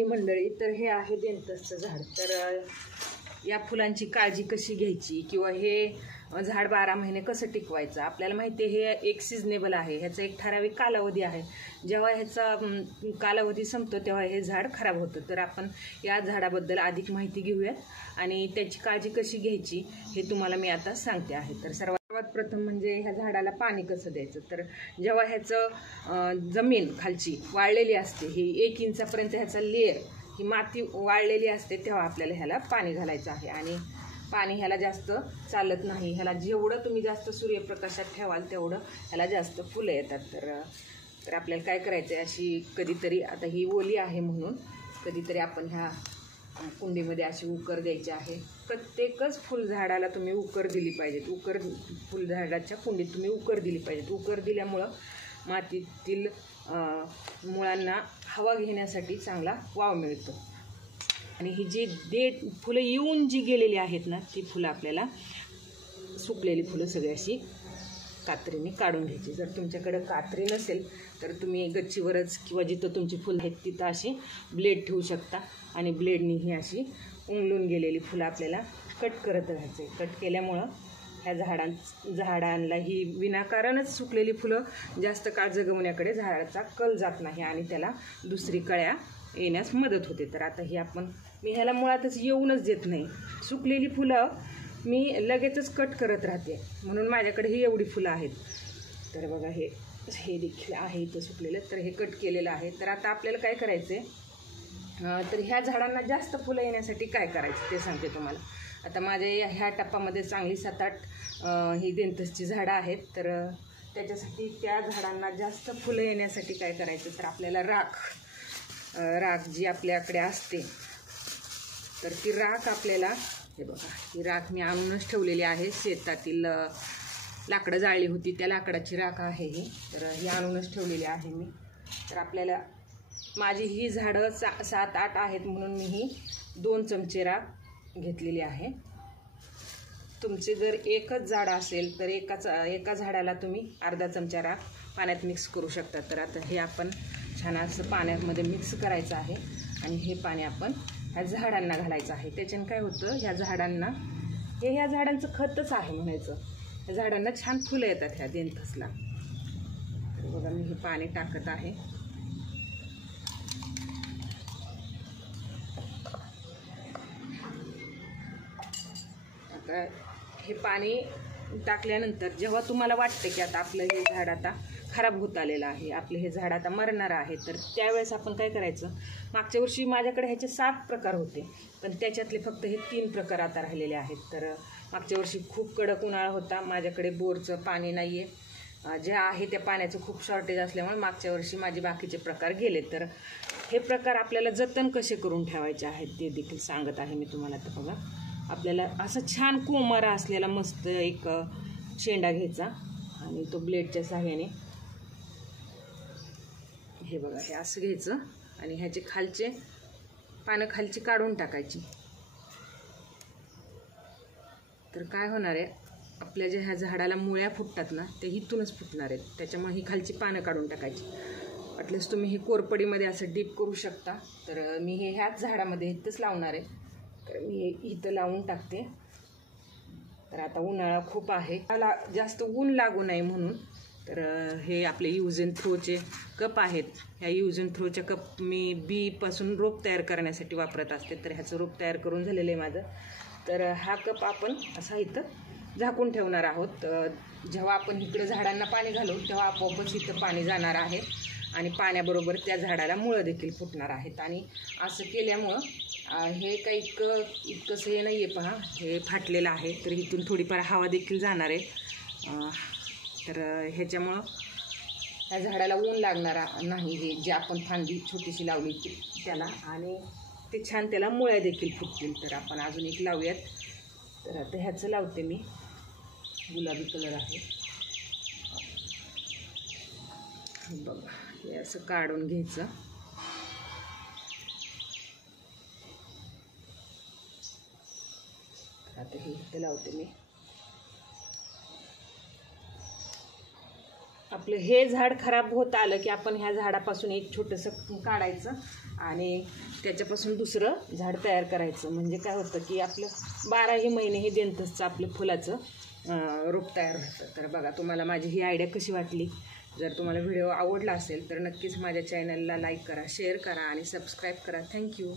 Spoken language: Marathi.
आणि मंडळी, तर हे आहे देंतसचं झाड. तर या फुलांची काळजी कशी घ्यायची किंवा हे झाड 12 महिने कसं टिकवायचं. आपल्याला माहिती आहे हे एक सिजनेबल आहे, ह्याचा एक ठराविक कालावधी आहे. जेव्हा ह्याचा कालावधी संपतो तेव्हा हे झाड खराब होतं. तर आपण या झाडाबद्दल अधिक माहिती घेऊयात आणि त्याची काळजी कशी घ्यायची हे तुम्हाला मी आता सांगते आहे. तर सर्वात प्रथम म्हणजे ह्या झाडाला पाणी कसं द्यायचं. तर जेव्हा ह्याचं जमीन खालची वाळलेली असते, ही 1 इंचापर्यंत ह्याचा लेअर ही माती वाळलेली असते, तेव्हा आपल्याला ह्याला पाणी घालायचं आहे. आणि पाणी ह्याला जास्त चालत नाही, ह्याला जेवढं तुम्ही जास्त सूर्यप्रकाशात ठेवाल तेवढं ह्याला जास्त फुलं येतात. तर आपल्याला काय करायचं आहे, अशी कधीतरी, आता ही ओली आहे म्हणून कधीतरी आपण ह्या कुंडीमध्ये अशी उकर द्यायची आहे. प्रत्येकच फुलझाडाला तुम्ही उकर दिली पाहिजेत. फुलझाडाच्या कुंडीत तुम्ही उकर दिली पाहिजेत. उकर दिल्यामुळं मातीतील मुळांना हवा घेण्यासाठी चांगला वाव मिळतो. आणि ही जी फुलं येऊन जी गेलेली आहेत ना, ती फुलं आपल्याला सुकलेली फुलं सगळी अशी कात्रीने काढून घ्यायची. जर तुमच्याकडं कात्री नसेल तर तुम्ही गच्चीवरच किंवा जिथं तुमची फुलं आहेत तिथं अशी ब्लेड ठेवू शकता आणि ब्लेडनी ही अशी उमलून गेलेली फुलं आपल्याला कट करत राहायचं. कट केल्यामुळं ह्या झाडांना ही विनाकारणच सुकलेली फुलं जास्त काळ जगवण्याकडे झाडाचा कल जात नाही आणि त्याला दुसरी कळ्या येण्यास मदत होते. तर आता ही मी ह्याला मुळातच येऊनच देत नाही. सुकलेली फुलं मी लगेचच कट करत राहते, म्हणून माझ्याकडे ही एवढी फुलं आहेत. तर बघा हे देखील आहे इथं सुकलेलं, तर हे कट केलेलं आहे. तर आता आपल्याला काय करायचं आहे, तर ह्या झाडांना जास्त फुलं येण्यासाठी काय करायचं ते सांगते तुम्हाला. आता माझ्या ह्या टप्पामध्ये चांगली 7-8 ही देंतसची झाडं आहेत. तर त्याच्यासाठी त्या झाडांना जास्त फुलं येण्यासाठी काय करायचं, तर आपल्याला राख जी आपल्याकडे असते, तर ती राख आपल्याला, हे बघा ही राख मी आणूनच ठेवलेली आहे. शेतातील लाकडं जाळली होती त्या लाकडाची राख आहे ही, तर ही आणूनच ठेवलेली आहे मी. तर आपल्याला माझी ही झाडं 7-8 आहेत म्हणून मी ही 2 चमचे राख घेतलेली आहे. तुमचे जर एकच झाड असेल तर एका झाडाला तुम्ही अर्धा चमचा राख पाण्यात मिक्स करू शकता. तर आता हे आपण छान असं पाण्यामध्ये मिक्स करायचं आहे आणि हे पाणी आपण ह्या झाडांना घालायचं आहे. त्याच्यानं काय होतं, ह्या झाडांचं खतच आहे म्हणायचं. ह्या झाडांना छान फुलं येतात ह्या देंतसला. तर बघा मी हे पाणी टाकत आहे. आता हे पाणी टाकल्यानंतर जेव्हा तुम्हाला वाटतं की आता आपलं हे झाड आता खराब होत आलेलं आहे, आपलं हे झाड आता मरणार आहे, तर त्यावेळेस आपण काय करायचं, मागच्या वर्षी माझ्याकडे ह्याचे 7 प्रकार होते, पण त्याच्यातले फक्त हे 3 प्रकार आता राहिलेले आहेत. तर मागच्या वर्षी खूप कडक उन्हाळा होता, माझ्याकडे बोरचं पाणी नाही आहे, जे आहे त्या पाण्याचं खूप शॉर्टेज असल्यामुळे मागच्या वर्षी माझे बाकीचे प्रकार गेले. तर हे प्रकार आपल्याला जतन कसे करून ठेवायचे आहेत ते देखील सांगत आहे मी तुम्हाला. तर बघा, आपल्याला असं छान कोमारा असलेला मस्त एक शेंडा घ्यायचा आणि तो ब्लेडच्या सहाय्याने हे बघा हे असं घ्यायचं आणि ह्याचे पानं खालची काढून टाकायची. तर काय होणार आहे, आपल्या ज्या ह्या झाडाला मुळ्या फुटतात ना, ते इथूनच फुटणार आहेत. त्याच्यामुळे ही खालची पानं काढून टाकायची. वाटल्यास तुम्ही ही कोरपडीमध्ये असं डीप करू शकता. तर मी ह्याच झाडामध्ये इथंच लावणार आहे, तर मी इथं लावून टाकते. तर आता उन्हाळा खूप आहे, मला जास्त ऊन लागू नये म्हणून तर हे आपले यूज अँड थ्रोचे कप आहेत. ह्या यूज अँड थ्रोचे कप मी बीपासून रोप तयार करण्यासाठी वापरत असते. तर ह्याचं रोप तयार करून झालेलं आहे माझं. तर हा कप आपण असा इथं झाकून ठेवणार आहोत. जेव्हा आपण इकडं झाडांना पाणी घालू तेव्हा आपोआपच इथं पाणी जाणार आहे आणि पाण्याबरोबर त्या झाडाला मुळं देखील फुटणार आहेत. आणि असं केल्यामुळं हे काही इतकंसं हे नाही आहे, पहा हे फाटलेलं आहे, तर इथून थोडीफार हवा देखील जाणार आहे. तर ह्याच्यामुळं ह्या झाडाला ऊन लागणार नाही, हे जे आपण फांदी छोटीशी लावली त्याला, आणि ते छान त्याला मुळ्या देखील फुटतील. तर आपण अजून एक लावूयात. तर आता ह्याचं लावते मी, गुलाबी कलर आहे बघा. हे असं काढून घ्यायचं. आता हे इथे लावते मी. आपलं हे झाड खराब होत आलं की आपण ह्या झाडापासून एक छोटंसं काढायचं आणि त्याच्यापासून दुसरं झाड तयार करायचं. म्हणजे काय होतं की आपलं 12ही महिने हे देंतसचं आपलं फुलाचं रोप तयार होतं. तर बघा, तुम्हाला माझी ही आयडिया कशी वाटली. जर तुम्हाला व्हिडिओ आवडला असेल तर नक्कीच माझ्या चॅनलला लाईक करा, शेअर करा आणि सबस्क्राईब करा. थँक्यू.